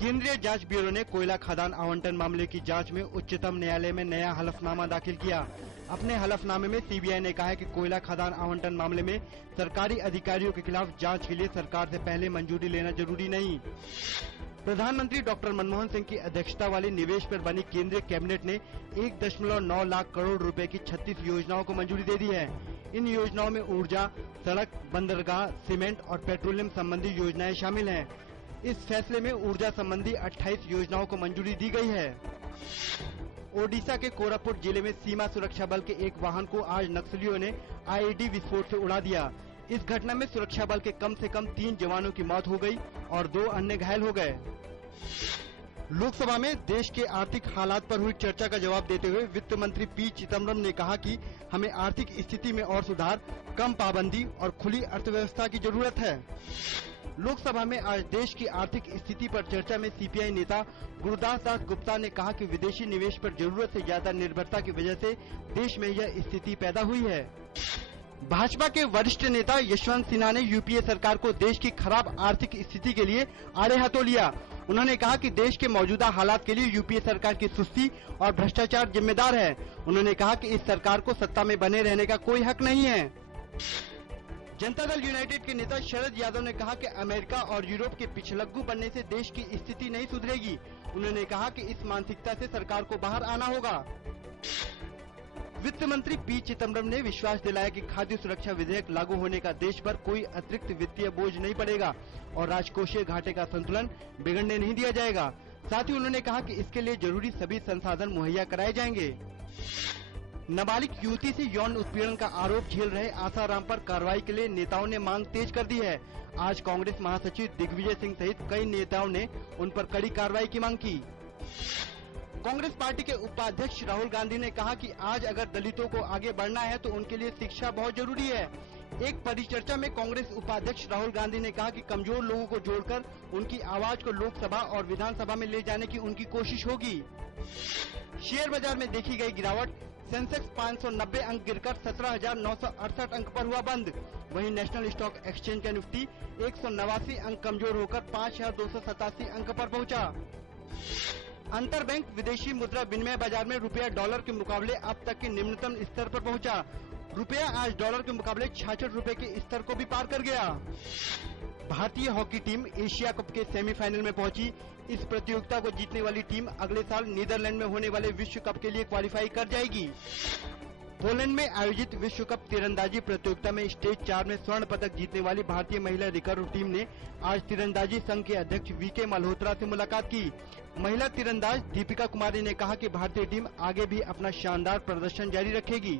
केंद्रीय जांच ब्यूरो ने कोयला खदान आवंटन मामले की जांच में उच्चतम न्यायालय में नया हलफनामा दाखिल किया। अपने हलफनामे में सीबीआई ने कहा है कि कोयला खदान आवंटन मामले में सरकारी अधिकारियों के खिलाफ जांच के लिए सरकार से पहले मंजूरी लेना जरूरी नहीं। प्रधानमंत्री डॉक्टर मनमोहन सिंह की अध्यक्षता वाली निवेश पर बनी केंद्रीय कैबिनेट ने 1.9 लाख करोड़ रुपए की 36 योजनाओं को मंजूरी दे दी है। इन योजनाओं में ऊर्जा, सड़क, बंदरगाह, सीमेंट और पेट्रोलियम संबंधी योजनाएं शामिल हैं। इस फैसले में ऊर्जा संबंधी 28 योजनाओं को मंजूरी दी गई है। ओडिशा के कोरापुट जिले में सीमा सुरक्षा बल के एक वाहन को आज नक्सलियों ने आईईडी विस्फोट से उड़ा दिया। इस घटना में सुरक्षा बल के कम से कम 3 जवानों की मौत हो गई और 2 अन्य घायल हो गए। लोकसभा में देश के आर्थिक हालात पर हुई चर्चा का जवाब देते हुए वित्त मंत्री पी चिदम्बरम ने कहा कि हमें आर्थिक स्थिति में और सुधार, कम पाबंदी और खुली अर्थव्यवस्था की जरूरत है। लोकसभा में आज देश की आर्थिक स्थिति पर चर्चा में सीपीआई नेता गुरुदास दास गुप्ता ने कहा कि विदेशी निवेश पर जरूरत से ज्यादा निर्भरता की वजह से देश में यह स्थिति पैदा हुई है। भाजपा के वरिष्ठ नेता यशवंत सिन्हा ने यूपीए सरकार को देश की खराब आर्थिक स्थिति के लिए आड़े हाथों लिया। उन्होंने कहा कि देश के मौजूदा हालात के लिए यूपीए सरकार की सुस्ती और भ्रष्टाचार जिम्मेदार है। उन्होंने कहा कि इस सरकार को सत्ता में बने रहने का कोई हक नहीं है। जनता दल यूनाइटेड के नेता शरद यादव ने कहा कि अमेरिका और यूरोप के पिछलग्गू बनने से देश की स्थिति नहीं सुधरेगी। उन्होंने कहा कि इस मानसिकता से सरकार को बाहर आना होगा। वित्त मंत्री पी चिदम्बरम ने विश्वास दिलाया कि खाद्य सुरक्षा विधेयक लागू होने का देश पर कोई अतिरिक्त वित्तीय बोझ नहीं पड़ेगा और राजकोषीय घाटे का संतुलन बिगड़ने नहीं दिया जाएगा। साथ ही उन्होंने कहा कि इसके लिए जरूरी सभी संसाधन मुहैया कराए जाएंगे। नाबालिग युवती से यौन उत्पीड़न का आरोप झेल रहे आसाराम पर कार्रवाई के लिए नेताओं ने मांग तेज कर दी है। आज कांग्रेस महासचिव दिग्विजय सिंह सहित कई नेताओं ने उन पर कड़ी कार्रवाई की मांग की। कांग्रेस पार्टी के उपाध्यक्ष राहुल गांधी ने कहा कि आज अगर दलितों को आगे बढ़ना है तो उनके लिए शिक्षा बहुत जरूरी है। एक परिचर्चा में कांग्रेस उपाध्यक्ष राहुल गांधी ने कहा कि कमजोर लोगों को जोड़कर उनकी आवाज को लोकसभा और विधानसभा में ले जाने की उनकी कोशिश होगी। शेयर बाजार में देखी गई गिरावट, सेंसेक्स 590 अंक गिरकर 17,968 अंक पर हुआ बंद। वहीं नेशनल स्टॉक एक्सचेंज का निफ्टी 189 अंक कमजोर होकर 5,287 अंक पर पहुंचा। अंतर बैंक विदेशी मुद्रा विनिमय बाजार में रुपया डॉलर के मुकाबले अब तक के निम्नतम स्तर पर पहुंचा। रुपया आज डॉलर के मुकाबले 66 रुपए के स्तर को भी पार कर गया। भारतीय हॉकी टीम एशिया कप के सेमीफाइनल में पहुंची। इस प्रतियोगिता को जीतने वाली टीम अगले साल नीदरलैंड में होने वाले विश्व कप के लिए क्वालिफाई कर जाएगी। पोलैंड में आयोजित विश्व कप तीरंदाजी प्रतियोगिता में स्टेज 4 में स्वर्ण पदक जीतने वाली भारतीय महिला रिकर्व टीम ने आज तीरंदाजी संघ के अध्यक्ष वीके मल्होत्रा से मुलाकात की। महिला तीरंदाज दीपिका कुमारी ने कहा कि भारतीय टीम आगे भी अपना शानदार प्रदर्शन जारी रखेगी।